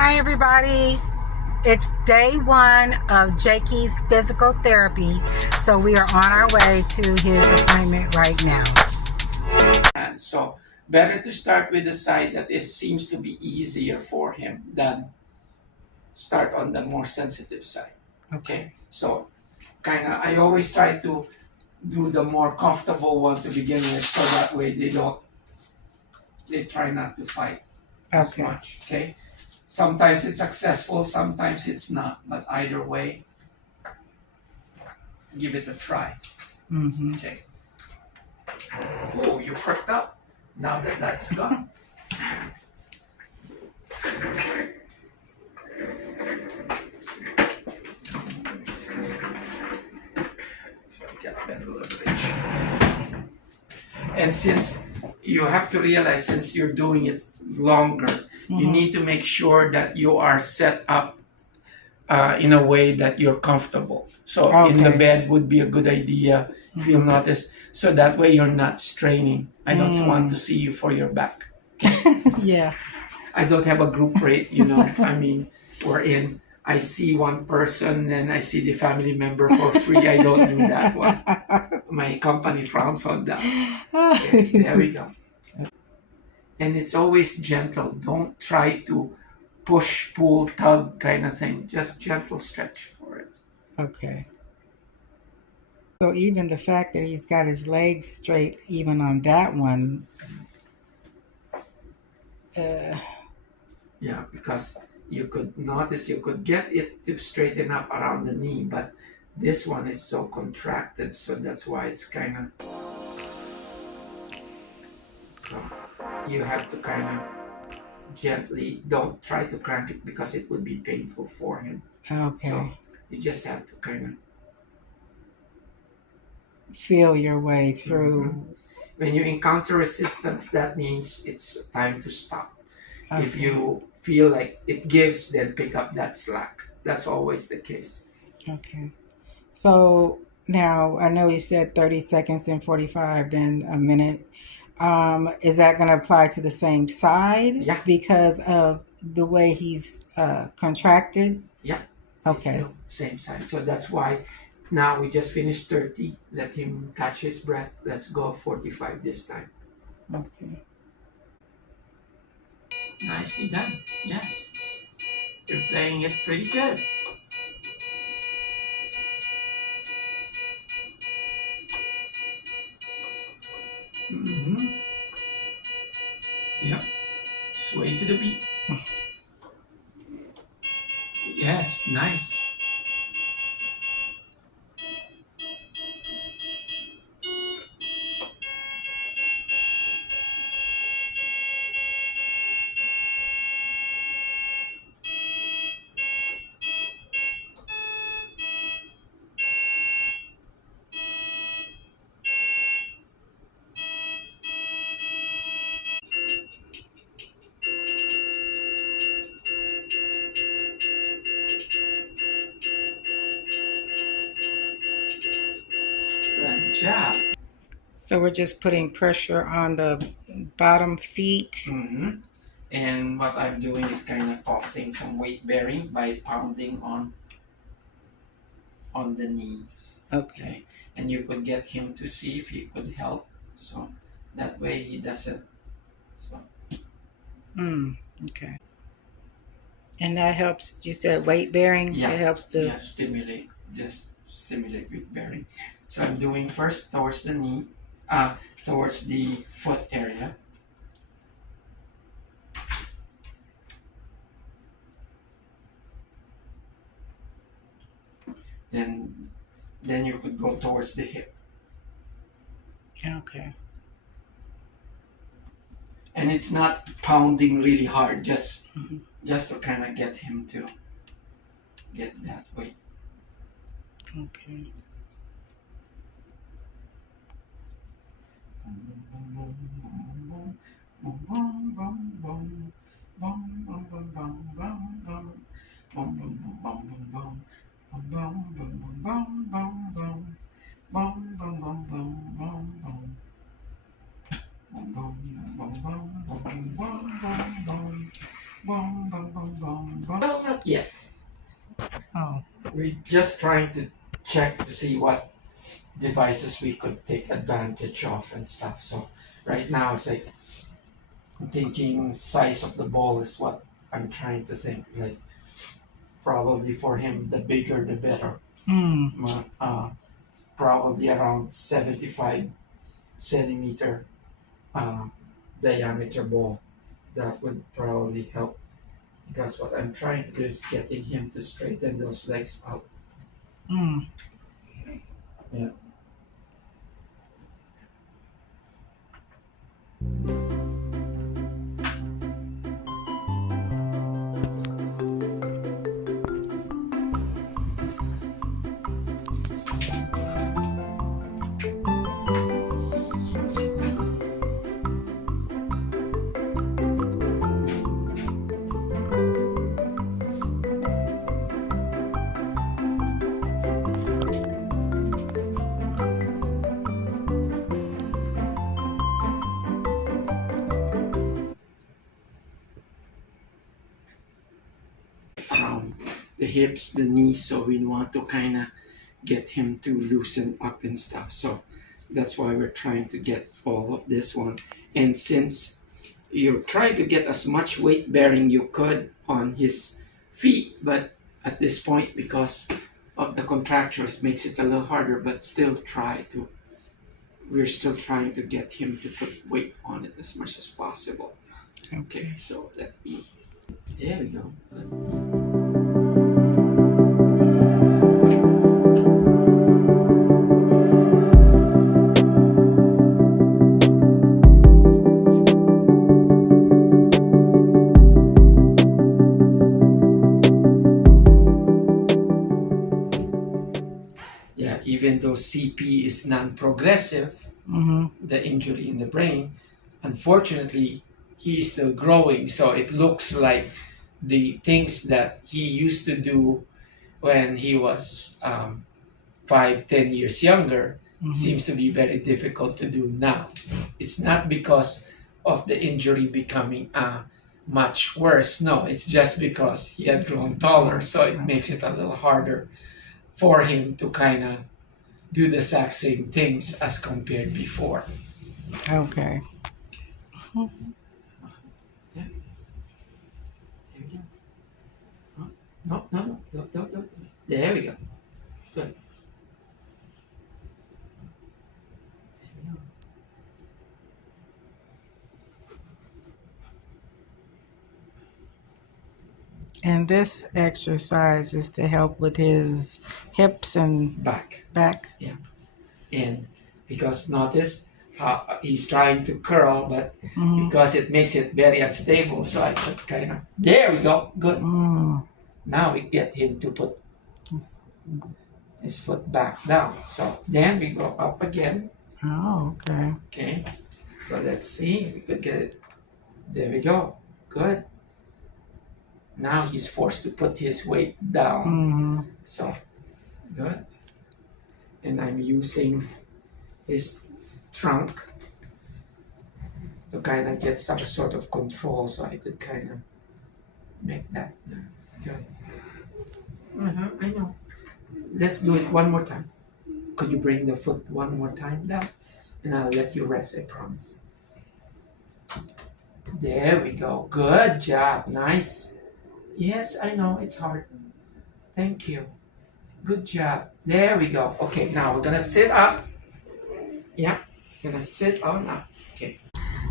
Hi everybody, it's day one of Jakey's physical therapy, so we are on our way to his appointment right now. And so better to start with the side that it seems to be easier for him than start on the more sensitive side. Okay, so kind of I always try to do the more comfortable one to begin with, so that way they try not to fight as Okay. much. Okay, sometimes it's successful, sometimes it's not, but either way, give it a try. Okay. Oh, you perked up now that that's gone. And since you have to realize, since you're doing it longer, you need to make sure that you are set up in a way that you're comfortable. So in the bed would be a good idea, if you'll notice. So that way you're not straining. I don't want to see you for your back. Yeah. I don't have a group rate, I mean, we're in. I see one person and I see the family member for free. I don't do that one. My company frowns on that. Okay, there we go. And it's always gentle. Don't try to push, pull, tug kind of thing. Just gentle stretch for it. Okay. So even the fact that he's got his legs straight, even on that one. Yeah, because you could notice you could get it to straighten up around the knee, but this one is so contracted, so that's why it's kind of. So you have to kind of gently, don't try to crank it because it would be painful for him. Okay. So you just have to kind of feel your way through. When you encounter resistance, that means it's time to stop. Okay. If you feel like it gives, then pick up that slack. That's always the case. Okay. So now I know you said 30 seconds, then 45, then a minute. Is that going to apply to the same side? Yeah. Because of the way he's contracted? Yeah. Okay. It's still same side. So that's why now we just finished 30. Let him catch his breath. Let's go 45 this time. Okay. Nicely done. Yes. You're playing it pretty good. Yep. Sway to the beat. Yes, nice. Good job. So we're just putting pressure on the bottom feet. And what I'm doing is kind of causing some weight bearing by pounding on the knees. Okay. And you could get him to see if he could help. So that way he doesn't. So. Okay. And that helps, you said weight bearing? Yeah. It helps to stimulate. Just stimulate weight bearing. So I'm doing first towards the knee, towards the foot area. Then you could go towards the hip. Okay. And it's not pounding really hard, just to kind of get him to get that weight. Okay. Well, not yet. Oh. We're just trying to check to see what devices we could take advantage of and stuff. So right now it's like I'm thinking size of the ball is what I'm trying to think. Like probably for him, the bigger the better. It's probably around 75 centimeter uh, diameter ball. That would probably help because what I'm trying to do is getting him to straighten those legs out. Yeah. The hips, the knees, so we want to kind of get him to loosen up and stuff. So that's why we're trying to get all of this one. And since you're trying to get as much weight bearing you could on his feet, but at this point, because of the contractures, makes it a little harder, but still we're still trying to get him to put weight on it as much as possible. Okay, so there we go. Good. Yeah, even though CP is non-progressive, the injury in the brain, unfortunately, he is still growing. So it looks like the things that he used to do when he was 5-10 years younger seems to be very difficult to do now. It's not because of the injury becoming much worse. No, it's just because he had grown taller. So it makes it a little harder for him to kind of do the exact same things as compared before. Okay. Yeah. There we go. Oh, no. Don't. There we go. Good. There we go. And this exercise is to help with his hips and Back. Yeah. And because notice how he's trying to curl, but because it makes it very unstable, so I could kind of, there we go, good. Now we get him to put his foot back down. So then we go up again. Oh, okay. Okay, so let's see, we could get it. There we go, good. Now he's forced to put his weight down. So, good. And I'm using his trunk to kind of get some sort of control, so I could kind of make that good. I know. Let's do it one more time. Could you bring the foot one more time down? And I'll let you rest, I promise. There we go. Good job. Nice. Yes, I know. It's hard. Thank you. Good job. There we go. Okay, now we're going to sit up. Yeah, going to sit on up. Okay.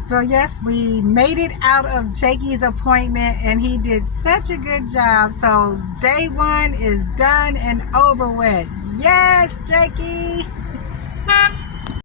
So yes, we made it out of Jakey's appointment and he did such a good job. So day 1 is done and over with. Yes, Jakey!